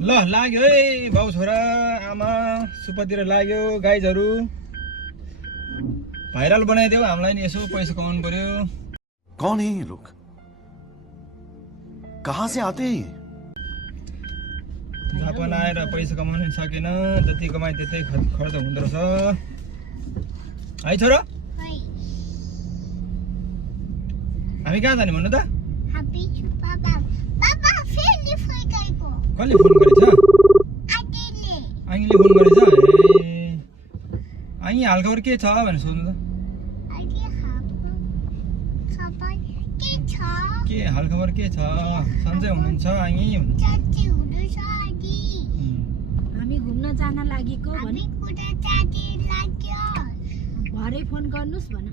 ल लाग्यो है बाउ छोरा आमा सुपतिर लाग्यो गाइजहरु भाइरल बनाइदेऊ हामीलाई नि यसो पैसा कमाउनु पर्यो। कौन है ये लोग? कहाँ से आते हैं? जापान आएर पैसा कमाउन सकेन, जति कमाए त्यतै खर्च हुँदो रहेछ है छोरा। हामी कहाँ जाने भन्नु त? कसले फोन गरेछ? आइले फोन गरेछ। ए आइ हालखबर के छ भनेर सोध्नु त। के हालखबर के छ? सन्चै हुनुहुन्छ आइ? हामी घुम्न जान लागेको भने भरे फोन गर्नुस् भन।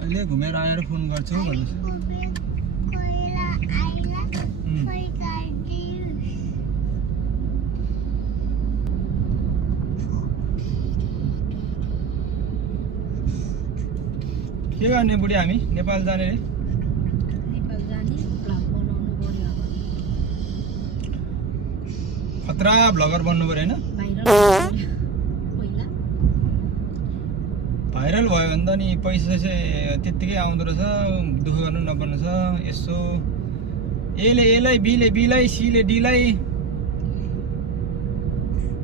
अहिले घुमेर आएर फोन गर्छु भन्नुहोस्। के गर्ने बुढी हामी नेपाल जाने रे? नेपाल जाने भ्लग बनाउनु पर्यो अब। खतरा भ्लगर बन्नु पर्यो हैन? भाइरल भयो भने त नि पैसा चाहिँ त्यतिकै आउँदो रहेछ, दुःख गर्नु नपर्ने छ। यसो एले एलाई बीले बीलाई सीले डीलाई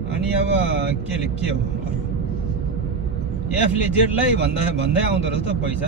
अनि अब के हो एफले जेडलाई भन्दै आउँदो रहेछ त पैसा।